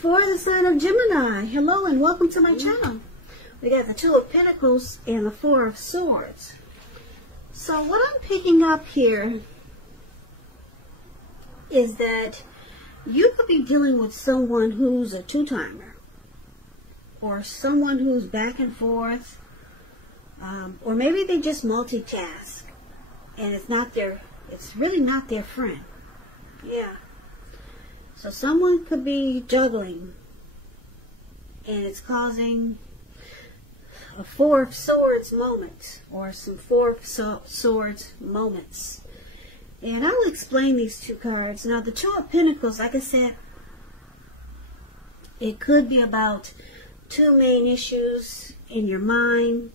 For the sign of Gemini, hello and welcome to my channel. We got the Two of Pentacles and the Four of Swords. So what I'm picking up here is that you could be dealing with someone who's a two-timer, or someone who's back and forth, or maybe they just multitask and it's really not their friend. Yeah. So someone could be juggling, and it's causing a Four of Swords moment, or some Four of Swords moments. And I'll explain these two cards. Now, the Two of Pentacles, like I said, it could be about two main issues in your mind,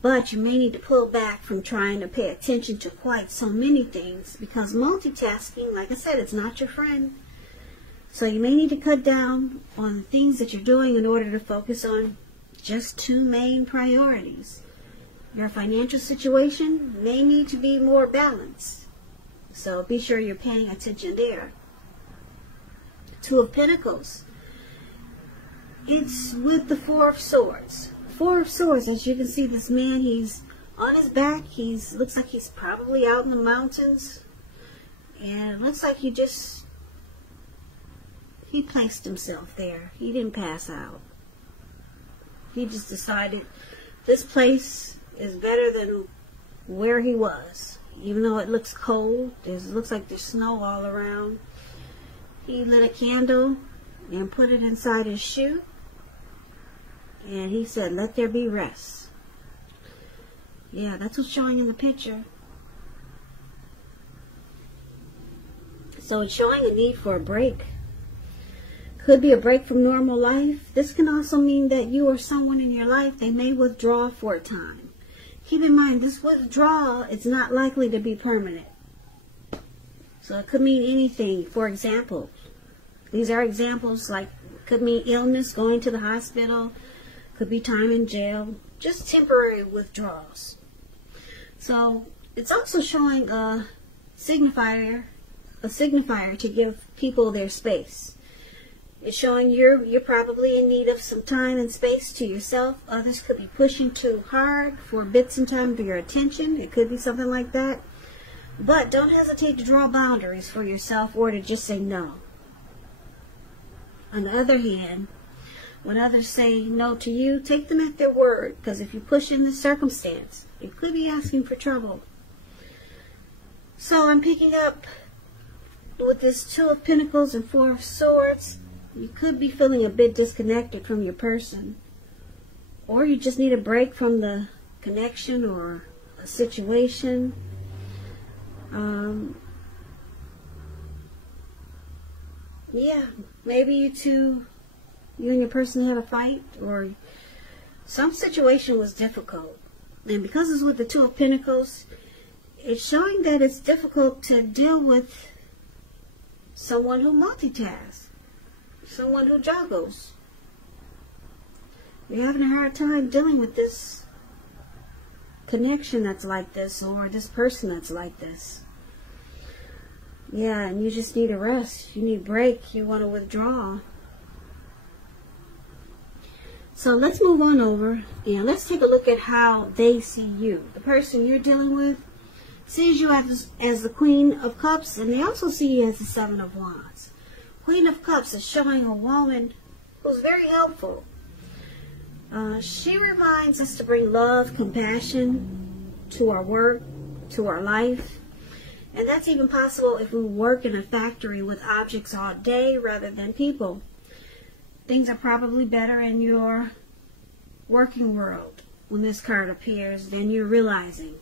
but you may need to pull back from trying to pay attention to quite so many things, because multitasking, like I said, it's not your friend. So you may need to cut down on the things that you're doing in order to focus on just two main priorities. Your financial situation may need to be more balanced, so be sure you're paying attention there. Two of Pentacles, it's with the Four of Swords. Four of Swords, as you can see, this man, he's on his back. Looks like he's probably out in the mountains, and it looks like he placed himself there. He didn't pass out. He just decided this place is better than where he was. Even though it looks cold, it looks like there's snow all around. He lit a candle and put it inside his shoe. And he said, let there be rest. Yeah, that's what's showing in the picture. So it's showing a need for a break. Could be a break from normal life. This can also mean that you or someone in your life, they may withdraw for a time. Keep in mind, this withdrawal is not likely to be permanent. So it could mean anything. For example, these are examples, like could mean illness, going to the hospital, could be time in jail, just temporary withdrawals. So it's also showing a signifier to give people their space. It's showing you're probably in need of some time and space to yourself. Others could be pushing too hard for bits and time of your attention. It could be something like that. But don't hesitate to draw boundaries for yourself, or to just say no. On the other hand, when others say no to you, take them at their word, because if you push in this circumstance, it could be asking for trouble. So I'm picking up with this Two of Pentacles and Four of Swords. You could be feeling a bit disconnected from your person, or you just need a break from the connection or a situation. Yeah, maybe you and your person had a fight, or some situation was difficult. And because it's with the Two of Pentacles, it's showing that it's difficult to deal with someone who multitasks, someone who juggles. You're having a hard time dealing with this connection that's like this, or this person that's like this. Yeah, and you just need a rest. You need a break. You want to withdraw. So let's move on over and let's take a look at how they see you. The person you're dealing with sees you as the Queen of Cups, and they also see you as the Seven of Wands. Queen of Cups is showing a woman who's very helpful. She reminds us to bring love, compassion to our work, to our life. And that's even possible if we work in a factory with objects all day rather than people. Things are probably better in your working world when this card appears than you're realizing,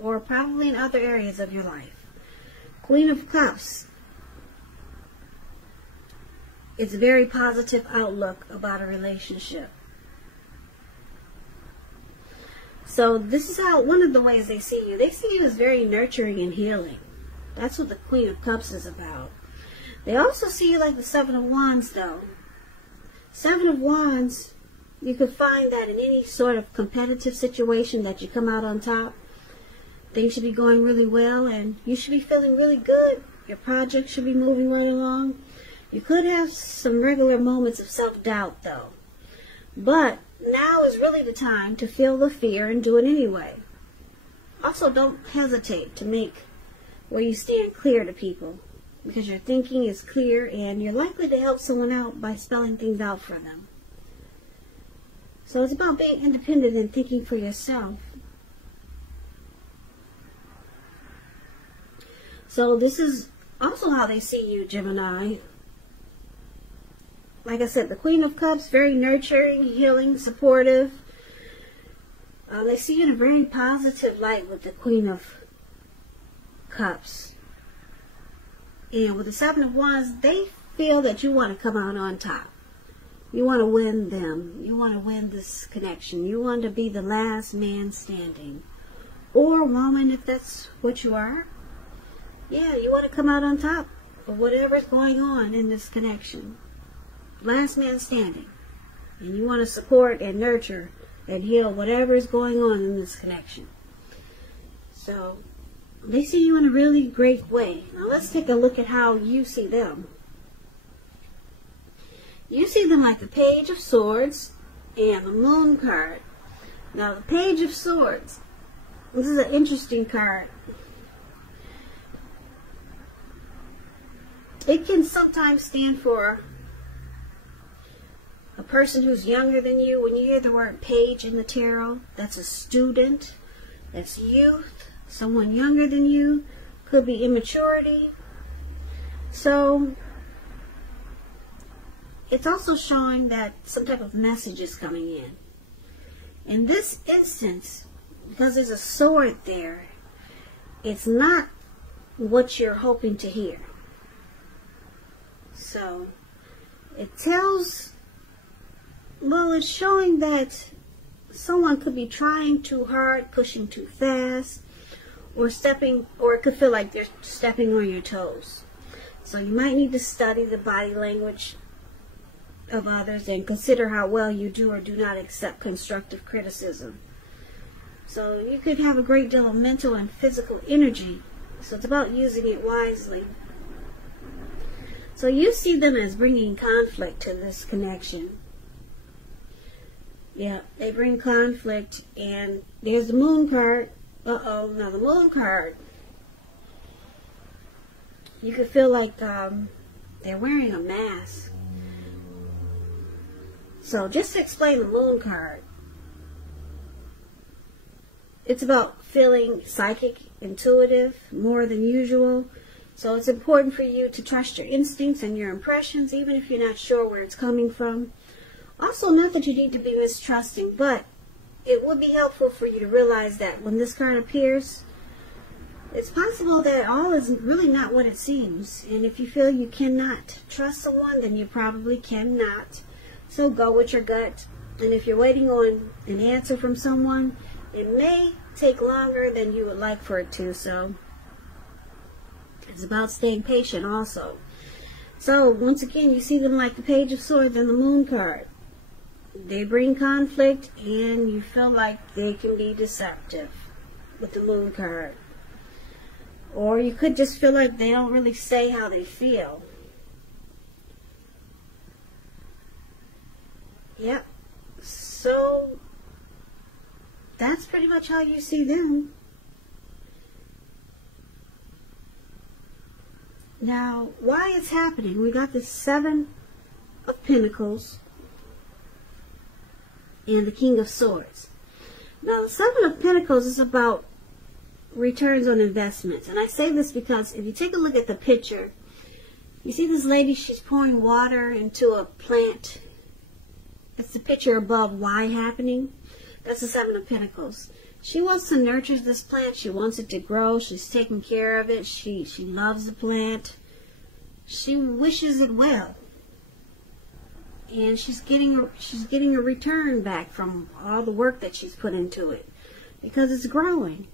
or probably in other areas of your life. Queen of Cups. It's a very positive outlook about a relationship. So this is how, one of the ways they see you. They see you as very nurturing and healing. That's what the Queen of Cups is about. They also see you like the Seven of Wands, though. Seven of Wands, you could find that in any sort of competitive situation that you come out on top. Things should be going really well, and you should be feeling really good. Your project should be moving right along. You could have some regular moments of self-doubt, though. But now is really the time to feel the fear and do it anyway. Also, don't hesitate to make where you stand clear to people, because your thinking is clear and you're likely to help someone out by spelling things out for them. So it's about being independent and thinking for yourself. So this is also how they see you, Gemini. Like I said, the Queen of Cups, very nurturing, healing, supportive. They see you in a very positive light with the Queen of Cups. And with the Seven of Wands, they feel that you want to come out on top. You want to win them. You want to win this connection. You want to be the last man standing. Or woman, if that's what you are. Yeah, you want to come out on top of whatever's going on in this connection. Last man standing. And you want to support and nurture and heal whatever is going on in this connection. So, they see you in a really great way. Now let's take a look at how you see them. You see them like the Page of Swords and the Moon card. Now the Page of Swords, this is an interesting card. It can sometimes stand for a person who's younger than you. When you hear the word page in the tarot, that's a student, that's youth, someone younger than you, could be immaturity. So it's also showing that some type of message is coming in. In this instance, because there's a sword there, it's not what you're hoping to hear. So it tells, well, it's showing that someone could be trying too hard, pushing too fast, or it could feel like they're stepping on your toes. So you might need to study the body language of others and consider how well you do or do not accept constructive criticism. So you could have a great deal of mental and physical energy. So it's about using it wisely. So you see them as bringing conflict to this connection. Yeah, they bring conflict. And there's the Moon card. Uh-oh, now the Moon card. You could feel like they're wearing a mask. So just to explain the Moon card, it's about feeling psychic, intuitive, more than usual. So it's important for you to trust your instincts and your impressions, even if you're not sure where it's coming from. Also, not that you need to be mistrusting, but it would be helpful for you to realize that when this card appears, it's possible that all is really not what it seems. And if you feel you cannot trust someone, then you probably cannot. So go with your gut. And if you're waiting on an answer from someone, it may take longer than you would like for it to. So it's about staying patient also. So once again, you see them like the Page of Swords and the Moon card. They bring conflict, and you feel like they can be deceptive with the Moon card. Or you could just feel like they don't really say how they feel. Yep. So that's pretty much how you see them. Now, why it's happening? We got the Seven of Pentacles and the King of Swords. Now, the Seven of Pentacles is about returns on investments. And I say this because if you take a look at the picture, you see this lady, she's pouring water into a plant. It's the picture above, why happening. That's the Seven of Pentacles. She wants to nurture this plant. She wants it to grow. She's taking care of it. She loves the plant. She wishes it well. And she's getting a return back from all the work that she's put into it, because it's growing.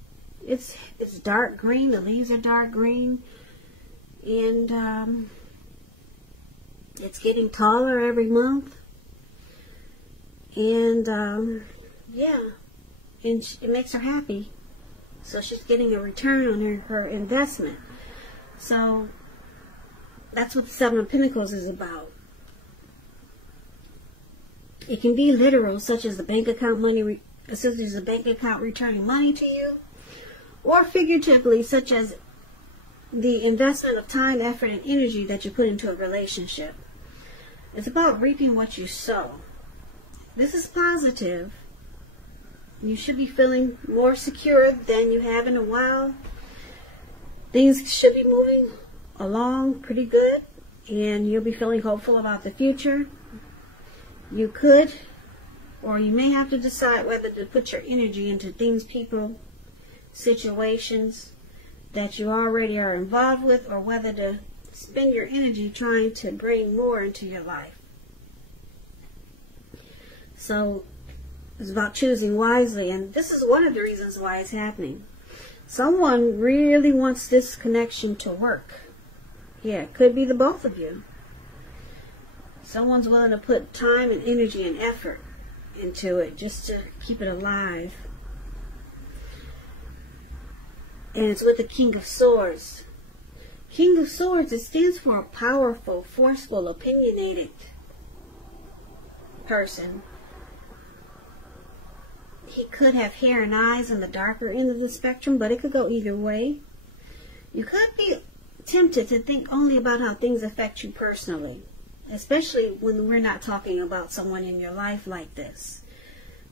It's dark green. The leaves are dark green, and it's getting taller every month. And yeah, and it makes her happy. So she's getting a return on her investment. So That's what the Seven of Pentacles is about. It can be literal, such as the bank account money, such as the bank account returning money to you, or figuratively, such as the investment of time, effort, and energy that you put into a relationship. It's about reaping what you sow. This is positive. You should be feeling more secure than you have in a while. Things should be moving along pretty good, and you'll be feeling hopeful about the future. You could, or you may have to decide whether to put your energy into things, people, situations that you already are involved with, or whether to spend your energy trying to bring more into your life. So it's about choosing wisely, and this is one of the reasons why it's happening. Someone really wants this connection to work. Yeah, it could be the both of you. Someone's willing to put time and energy and effort into it just to keep it alive. And it's with the King of Swords. King of Swords, it stands for a powerful, forceful, opinionated person. He could have hair and eyes on the darker end of the spectrum, but it could go either way. You could be tempted to think only about how things affect you personally, especially when we're not talking about someone in your life like this.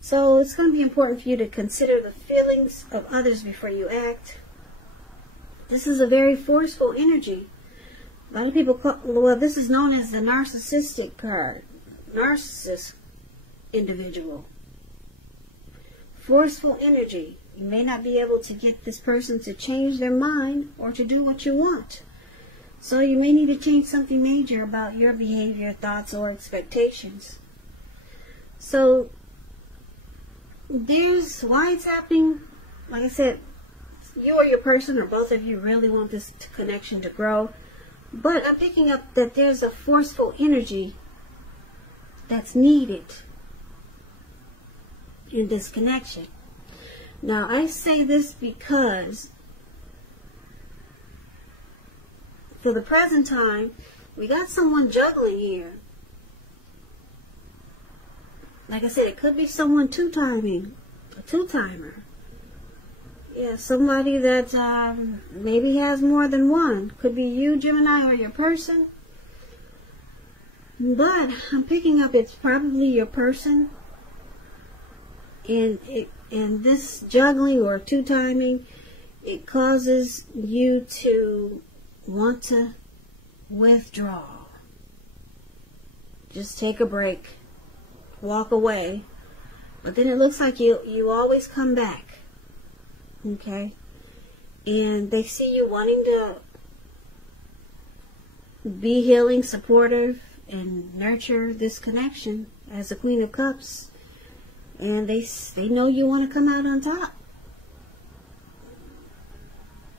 So it's going to be important for you to consider the feelings of others before you act. This is a very forceful energy. A lot of people call, well, this is known as the narcissistic card. Narcissist individual. Forceful energy. You may not be able to get this person to change their mind or to do what you want. So you may need to change something major about your behavior, thoughts, or expectations. So there's why it's happening. Like I said, you or your person or both of you really want this connection to grow. But I'm picking up that there's a forceful energy that's needed in this connection. Now, I say this because for the present time, we got someone juggling here. Like I said, it could be someone two-timing, a two-timer. Yeah, somebody that maybe has more than one. Could be you, Gemini, or your person. But I'm picking up it's probably your person. And this juggling or two-timing, it causes you to want to withdraw. Just take a break. Walk away. But then it looks like you always come back. Okay? And they see you wanting to be healing, supportive, and nurture this connection as the Queen of Cups. And they know you want to come out on top.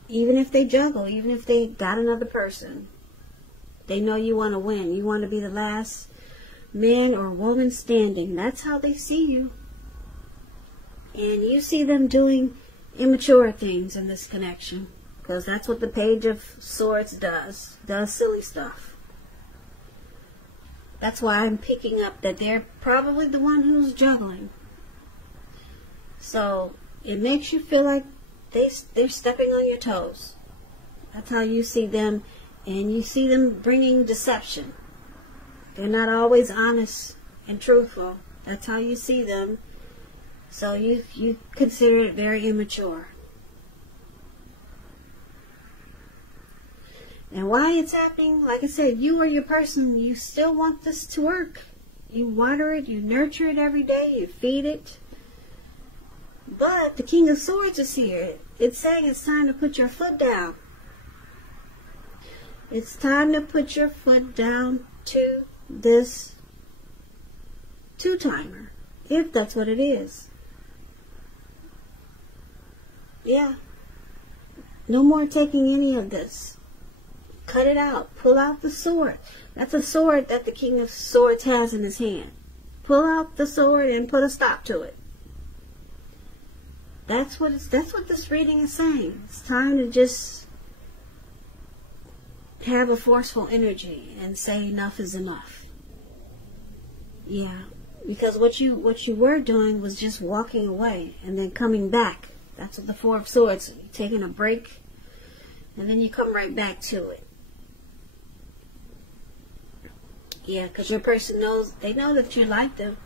Even if they juggle, even if they got another person. They know you want to win. You want to be the last man or woman standing. That's how they see you. And you see them doing immature things in this connection. Because that's what the Page of Swords does. Does silly stuff. That's why I'm picking up that they're probably the one who's juggling. So it makes you feel like they're stepping on your toes. That's how you see them. And you see them bringing deception. They're not always honest and truthful. That's how you see them. So you consider it very immature. And why it's happening, like I said, you or your person, you still want this to work. You water it, you nurture it every day, you feed it. But the King of Swords is here. It's saying it's time to put your foot down. It's time to put your foot down to this two-timer, if that's what it is. Yeah. No more taking any of this. Cut it out. Pull out the sword. That's a sword that the King of Swords has in his hand. Pull out the sword and put a stop to it. That's what this reading is saying. It's time to just have a forceful energy and say enough is enough. Yeah, because what you were doing was just walking away and then coming back. That's what the Four of Swords, taking a break, and then you come right back to it. Yeah, because your person knows, they know that you like them.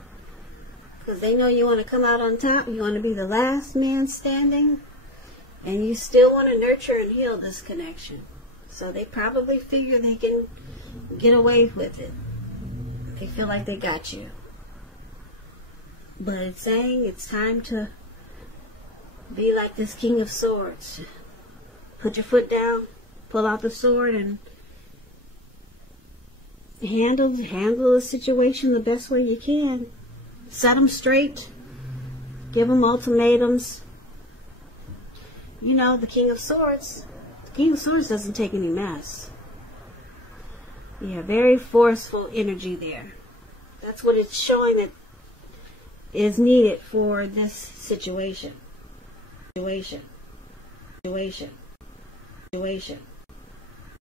Because they know you want to come out on top, you want to be the last man standing, and you still want to nurture and heal this connection. So they probably figure they can get away with it. They feel like they got you. But it's saying it's time to be like this King of Swords. Put your foot down, pull out the sword, and handle the situation the best way you can. Set them straight. Give them ultimatums. You know, the King of Swords. The King of Swords doesn't take any mess. Yeah, very forceful energy there. That's what it's showing that is needed for this situation. Situation.